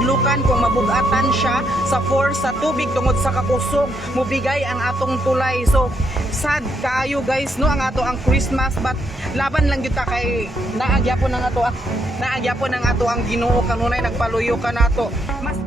hadlukan kung mabugatan siya sa force sa tubig tungod sa kakusog mubigay ang atong tulay. So sad kaayo guys no ang ato ang Christmas, but laban lang gyud ta kay naagyapon ang ato ang Ginoo kanunay nagpaluyo ka nato. Mas